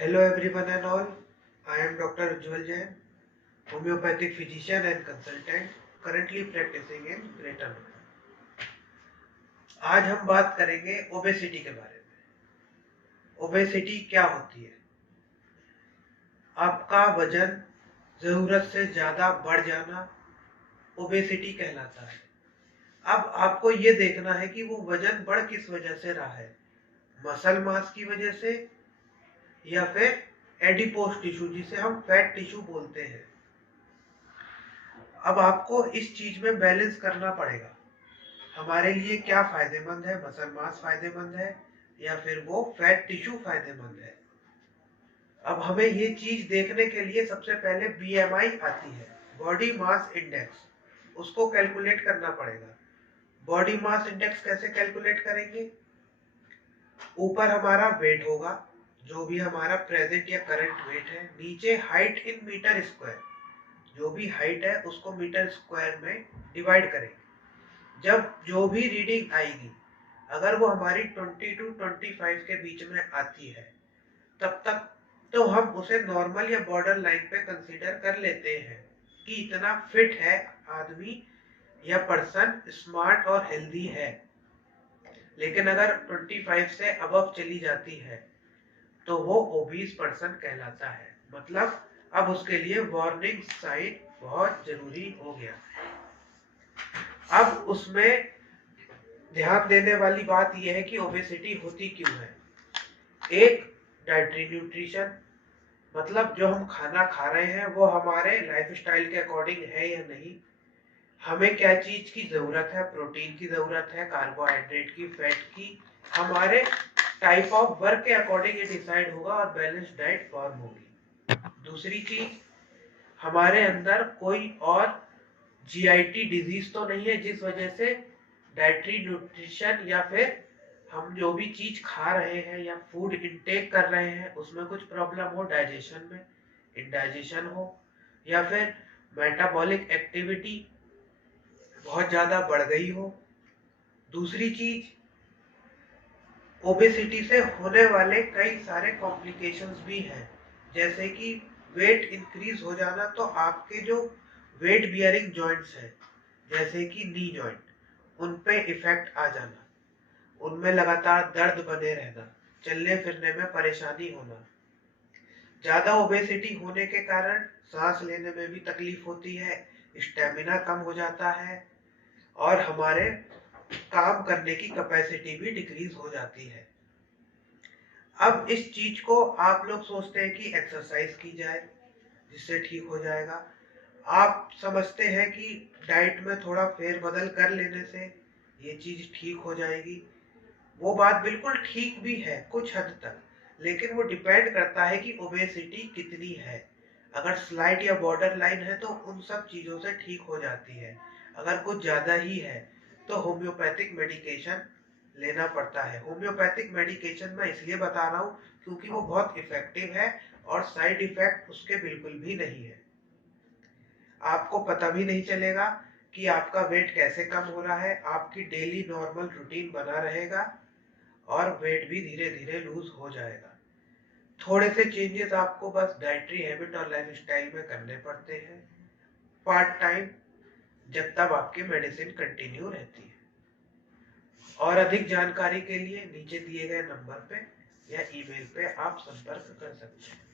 Hello everyone and all. I am Dr. Ujjwal Jain, homeopathic physician and consultant, currently practicing in Greater Noida. आज हम बात करेंगे obesity के बारे में। ओबेसिटी क्या होती है? आपका वजन जरूरत से ज्यादा बढ़ जाना ओबेसिटी कहलाता है। अब आपको ये देखना है कि वो वजन बढ़ किस वजह से रहा है, मसल मास की वजह से या फिर एडिपोज टिश्यू जिसे हम फैट टिश्यू बोलते हैं। अब आपको इस चीज में बैलेंस करना पड़ेगा। हमारे लिए क्या फायदेमंद है, मसल मास फायदेमंद है या फिर वो फैट टिश्यू फायदेमंद है। अब हमें ये चीज देखने के लिए सबसे पहले बीएमआई आती है, बॉडी मास इंडेक्स, उसको कैलकुलेट करना पड़ेगा। बॉडी मास इंडेक्स कैसे कैलकुलेट करेंगे? ऊपर हमारा वेट होगा, जो भी हमारा प्रेजेंट या करंट वेट है, नीचे हाइट इन मीटर स्क्वायर, जो भी हाइट है उसको मीटर स्क्वायर में डिवाइड करेंगे। जब जो भी रीडिंग आएगी, अगर वो हमारी 20 to 25 के बीच में आती है, तब तक तो हम उसे नॉर्मल या बॉर्डर लाइन पे कंसीडर कर लेते हैं कि इतना फिट है आदमी या पर्सन, स्मार्ट और हेल्दी है। लेकिन अगर 25 से अबव चली जाती है तो वो ओबीस पर्सन कहलाता है। मतलब अब उसके लिए वार्निंग साइन बहुत जरूरी हो गया। अब उसमें ध्यान देने वाली बात यह है कि ओबेसिटी होती क्यों है। एक, डाइटरी न्यूट्रिशन, मतलब जो हम खाना खा रहे हैं वो हमारे लाइफस्टाइल के अकॉर्डिंग है या नहीं, हमें क्या चीज की जरूरत है, प्रोटीन की जरूरत है, कार्बोहाइड्रेट की, फैट की, हमारे टाइप ऑफ वर्क के अकॉर्डिंग ये डिसाइड होगा और बैलेंस डाइट फॉर्म होगी। दूसरी चीज, हमारे अंदर कोई और जीआईटी डिजीज तो नहीं है जिस वजह से डाइटरी न्यूट्रिशन या फिर हम जो भी चीज खा रहे हैं या फूड इनटेक कर रहे हैं उसमें कुछ प्रॉब्लम हो, डाइजेशन में इंडाइजेशन हो या फिर मेटाबॉलिक एक्टिविटी बहुत ज्यादा बढ़ गई हो। दूसरी चीज, ओबेसिटी से होने वाले कई सारे कॉम्प्लिकेशंस भी हैं, जैसे कि वेट इंक्रीज हो जाना, तो आपके जो वेट बियरिंग जॉइंट्स हैं जैसे कि नी जॉइंट, उन पे इफेक्ट आ जाना, उनमें लगातार दर्द बने रहना, चलने फिरने में परेशानी होना। ज्यादा ओबेसिटी होने के कारण सांस लेने में भी तकलीफ होती है, स्टेमिना कम हो जाता है और हमारे काम करने की कैपेसिटी भी डिक्रीज हो जाती है। अब इस चीज को आप लोग सोचते हैं कि एक्सरसाइज की जाए जिससे ठीक हो जाएगा। आप समझते हैं कि डाइट में थोड़ा फेरबदल कर लेने से ये चीज ठीक हो जाएगी। वो बात बिल्कुल ठीक भी है कुछ हद तक, लेकिन वो डिपेंड करता है कि ओबेसिटी कितनी है। अगर स्लाइड या बॉर्डर लाइन है तो उन सब चीजों से ठीक हो जाती है। अगर कुछ ज्यादा ही है तो होम्योपैथिक मेडिकेशन लेना पड़ता है। होम्योपैथिक मेडिकेशन मैं इसलिए बता रहा हूँ क्योंकि वो बहुत इफेक्टिव है और साइड इफेक्ट उसके बिल्कुल भी नहीं है। आपको पता भी नहीं चलेगा कि आपका वेट कैसे कम हो रहा है, आपकी डेली नॉर्मल रूटीन बना रहेगा और वेट भी धीरे धीरे लूज हो जाएगा। थोड़े से चेंजेस आपको बस डाइटरी हैबिट और लाइफस्टाइल में करने पड़ते हैं पार्ट टाइम, जब तक आपकी मेडिसिन कंटिन्यू रहती है। और अधिक जानकारी के लिए नीचे दिए गए नंबर पे या ईमेल पे आप संपर्क कर सकते हैं।